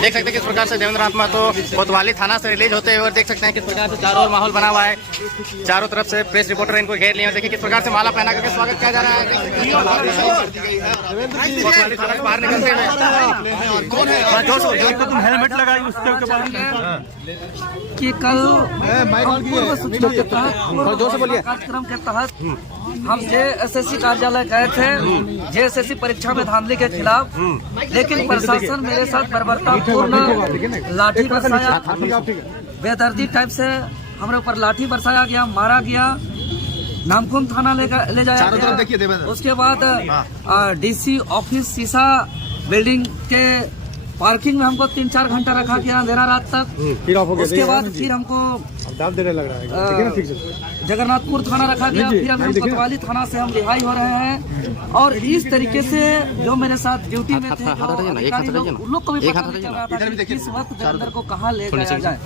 देख सकते हैं किस प्रकार से देवेंद्र नाथ महतो कोतवाली थाना से रिलीज होते हुए, और देख सकते हैं किस प्रकार से चारों ओर माहौल बना हुआ है। चारों तरफ से प्रेस रिपोर्टर इनको घेर लिए हैं। देखिए किस प्रकार से माला पहना करके स्वागत किया जा रहा है। कोतवाली थाना से बाहर निकलते हुए तुम हेलमेट लगाई उसके बाद कि कल पूर्व सूचना के तहत कार्यक्रम के तहत हम जेएसएससी कार्यालय गए थे जेएसएससी परीक्षा में धांधली के खिलाफ, लेकिन प्रशासन मेरे साथ बर्बरतापूर्ण लाठी बरसाया, बेदर्दी टाइप से हमारे ऊपर लाठी बरसाया गया, मारा गया, नामकुम थाना ले जाया गया। उसके बाद डीसी ऑफिस शीशा बिल्डिंग के पार्किंग में हमको 3-4 घंटा रखा गया अंधेरा रात तक। उसके बाद फिर हमको जगन्नाथपुर थाना रखा गया, फिर हम कोतवाली थाना से हम रिहाई हो रहे हैं। और इस तरीके से जो मेरे साथ ड्यूटी में थे उन लोग को भी पता नहीं चल रहा था कि इस वक्त जलंधर को कहाँ ले जाया जाए।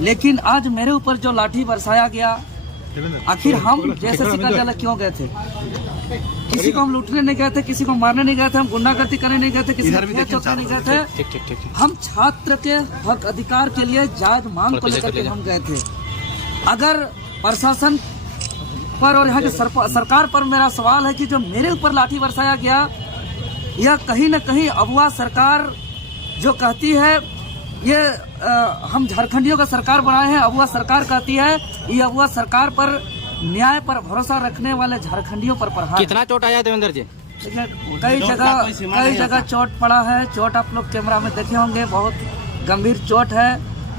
लेकिन आज मेरे ऊपर जो लाठी बरसाया गया, आखिर हम जेएसएससी कार्यालय क्यों गए थे? किसी को हम लूटने नहीं गए थे, किसी को मारने नहीं गए थे, हम गुंडागर्दी करने नहीं गए थे, किसी को चौका नहीं गए थे। हम छात्र के हक अधिकार के लिए जायज मांग को लेकर के हम गए थे। अगर प्रशासन पर और यहाँ के सरकार पर मेरा सवाल है कि जो मेरे ऊपर लाठी बरसाया गया, यह कहीं न कहीं अगुआ सरकार जो कहती है ये हम झारखंडियों का सरकार बनाए हैं, अगुआ सरकार कहती है, ये अगुआ सरकार पर न्याय पर भरोसा रखने वाले झारखंडियों पर प्रहार। कितना चोट आया देवेंद्र जी? कई जगह चोट पड़ा है। चोट आप लोग कैमरा में देखे होंगे, बहुत गंभीर चोट है।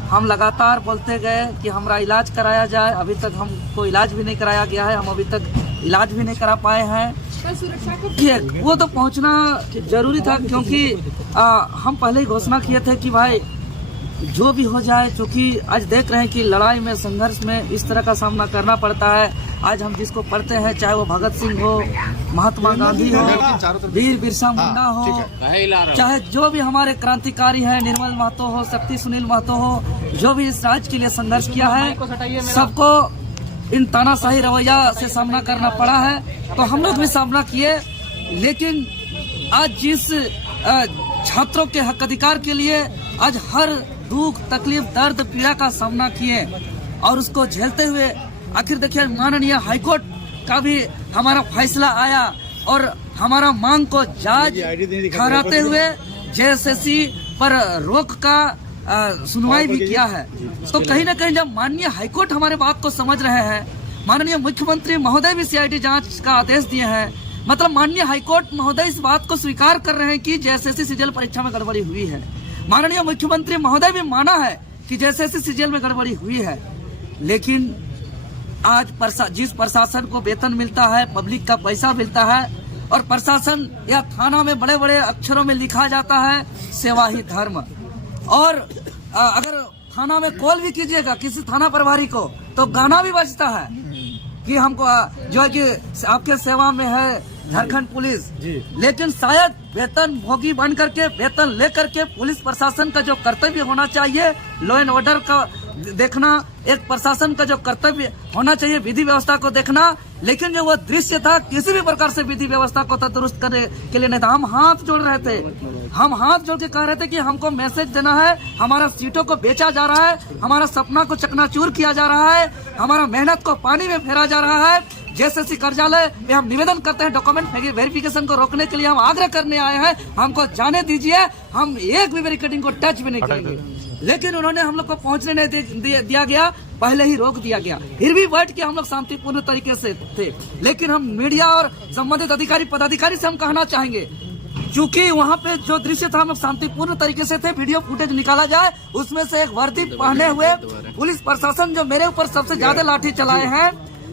हम लगातार बोलते गए कि हमारा इलाज कराया जाए, अभी तक हमको इलाज भी नहीं कराया गया है, हम अभी तक इलाज भी नहीं करा पाए हैं। वो तो पहुंचना जरूरी था, क्योंकि हम पहले ही घोषणा किए थे कि भाई जो भी हो जाए, क्योंकि आज देख रहे हैं कि लड़ाई में, संघर्ष में इस तरह का सामना करना पड़ता है। आज हम जिसको पढ़ते हैं, चाहे वो भगत सिंह हो, महात्मा गांधी हो, वीर बिरसा मुंडा हो, चाहे जो भी हमारे क्रांतिकारी हैं, निर्मल महतो हो, शक्ति सुनील महतो हो, जो भी इस राज्य के लिए संघर्ष किया है, सबको इन तानाशाही रवैया से सामना करना पड़ा है। तो हम लोग भी सामना किए, लेकिन आज जिस छात्रों के हक अधिकार के लिए आज हर दुख, तकलीफ, दर्द, पीड़ा का सामना किए और उसको झेलते हुए आखिर देखिए माननीय हाईकोर्ट का भी हमारा फैसला आया और हमारा मांग को जायज ठहराते हुए जेएसएससी पर रोक का सुनवाई भी किया है। तो कहीं न कहीं जब माननीय हाईकोर्ट हमारे बात को समझ रहे हैं, माननीय मुख्यमंत्री महोदय भी सीआईडी जांच का आदेश दिए हैं, मतलब माननीय हाईकोर्ट महोदय इस बात को स्वीकार कर रहे हैं कि जेएसएससी सीजीएल परीक्षा में गड़बड़ी हुई है। माननीय मुख्यमंत्री महोदय भी माना है कि जेएसएससी सीजीएल में गड़बड़ी हुई है। लेकिन आज जिस प्रशासन को वेतन मिलता है, पब्लिक का पैसा मिलता है, और प्रशासन या थाना में बड़े बड़े अक्षरों में लिखा जाता है सेवा ही धर्म, और अगर थाना में कॉल भी कीजिएगा किसी थाना प्रभारी को तो गाना भी बजता है कि हमको जो है कि आपके सेवा में है झारखंड पुलिस। लेकिन शायद वेतन भोगी बन करके, वेतन लेकर के पुलिस प्रशासन का जो कर्तव्य होना चाहिए, लॉ एंड ऑर्डर का देखना, एक प्रशासन का जो कर्तव्य होना चाहिए, विधि व्यवस्था को देखना, लेकिन जो वो दृश्य था किसी भी प्रकार से विधि व्यवस्था को दुरुस्त करने के लिए नहीं था। हम हाथ जोड़ रहे थे, हम हाथ जोड़ के कह रहे थे कि हमको मैसेज देना है, हमारा सीटों को बेचा जा रहा है, हमारा सपना को चकनाचूर किया जा रहा है, हमारा मेहनत को पानी में फेरा जा रहा है। जेएसएससी कार्यालय में हम निवेदन करते हैं, डॉक्यूमेंट वेरिफिकेशन को रोकने के लिए हम आग्रह करने आए हैं, हमको जाने दीजिए, हम एक भी बैरिकेडिंग को टच भी नहीं करेंगे। लेकिन उन्होंने हम लोग को पहुंचने नहीं दिया गया, पहले ही रोक दिया गया। फिर भी बैठ के हम लोग शांतिपूर्ण तरीके से थे। लेकिन हम मीडिया और संबंधित अधिकारी पदाधिकारी से हम कहना चाहेंगे, चूंकि वहाँ पे जो दृश्य था हम लोग शांतिपूर्ण तरीके से थे, वीडियो फुटेज निकाला जाए, उसमें से एक वर्दी पहने हुए पुलिस प्रशासन जो मेरे ऊपर सबसे ज्यादा लाठी चलाए हैं,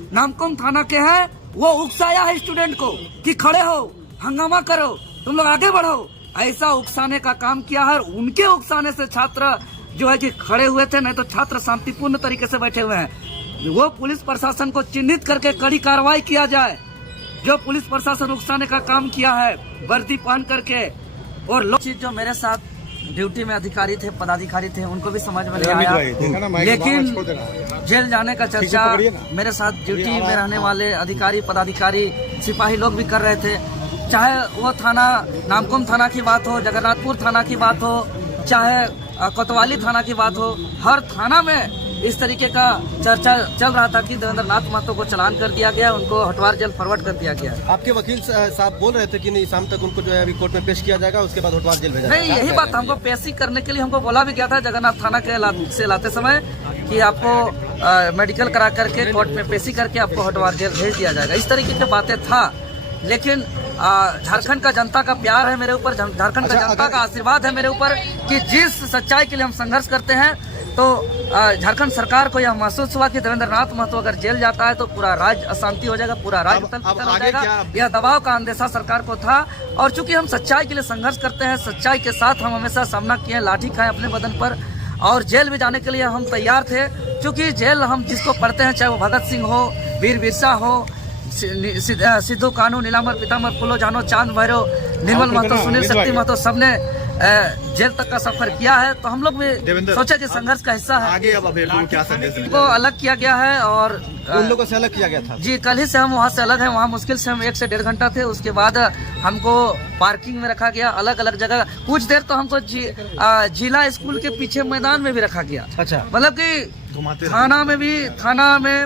नामकुम थाना के हैं, वो उकसाया है स्टूडेंट को कि खड़े हो, हंगामा करो, तुम लोग आगे बढ़ो, ऐसा उकसाने का काम किया है। उनके उकसाने से छात्र जो है कि खड़े हुए थे, नहीं तो छात्र शांतिपूर्ण तरीके से बैठे हुए हैं। वो पुलिस प्रशासन को चिन्हित करके कड़ी कार्रवाई किया जाए, जो पुलिस प्रशासन उकसाने का काम किया है वर्दी पहन करके। और लोग जो मेरे साथ ड्यूटी में अधिकारी थे, पदाधिकारी थे, उनको भी समझ में नहीं आया, लेकिन जेल जाने का चर्चा मेरे साथ ड्यूटी में रहने वाले अधिकारी, पदाधिकारी, सिपाही लोग भी कर रहे थे। चाहे वो थाना नामकुम थाना की बात हो, जगन्नाथपुर थाना की बात हो, चाहे कोतवाली थाना की बात हो, हर थाना में इस तरीके का चर्चा चल रहा था कि देवेंद्र नाथ महतो को चालान कर दिया गया, उनको हटवार जेल फॉरवर्ड कर दिया गया। आपके वकील साहब बोल रहे थे कि नहीं शाम तक उनको जो है अभी कोर्ट में पेश किया जाएगा, उसके बाद हटवार जेल भेजा नहीं, यही बात हमको पेशी करने के लिए हमको बोला भी गया था जगन्नाथ थाना के से लाते समय कि आपको मेडिकल करा करके कोर्ट में पेशी करके आपको हटवार जेल भेज दिया जाएगा। इस तरीके की बातें था, लेकिन झारखंड का जनता का प्यार है मेरे ऊपर, झारखंड का जनता का आशीर्वाद है मेरे ऊपर कि जिस सच्चाई के लिए हम संघर्ष करते हैं, तो झारखंड सरकार को यह महसूस हुआ कि देवेंद्र नाथ महतो अगर जेल जाता है तो पूरा राज्य अशांति हो जाएगा, पूरा राज्य तंत्र हो जाएगा। यह दबाव का अंदेशा सरकार को था, और चूंकि हम सच्चाई के लिए संघर्ष करते हैं, सच्चाई के साथ हम हमेशा सामना किए, लाठी खाए अपने बदन पर, और जेल भी जाने के लिए हम तैयार थे। चूंकि जेल हम जिसको पढ़ते हैं, चाहे वो भगत सिंह हो, वीर बिरसा हो, सिद्धू कानू, नीलांबर पीताम्बर, फूलो जानो, चांद भैरव, निर्मल महतो, सुनील शक्ति महतो, सबने जेल तक का सफर किया है। तो हम लोग भी सोचे कि संघर्ष का हिस्सा है। आगे अब अभ्यर्थियों को क्या संदेश को अलग किया गया है, और उन लोगों से अलग किया गया था जी, कल ही से हम वहाँ से अलग हैं। वहाँ मुश्किल से हम 1 से 1.5 घंटा थे, उसके बाद हमको पार्किंग में रखा गया, अलग अलग जगह। कुछ देर तो हमको जिला स्कूल के पीछे मैदान में भी रखा गया। अच्छा, मतलब कि थाना में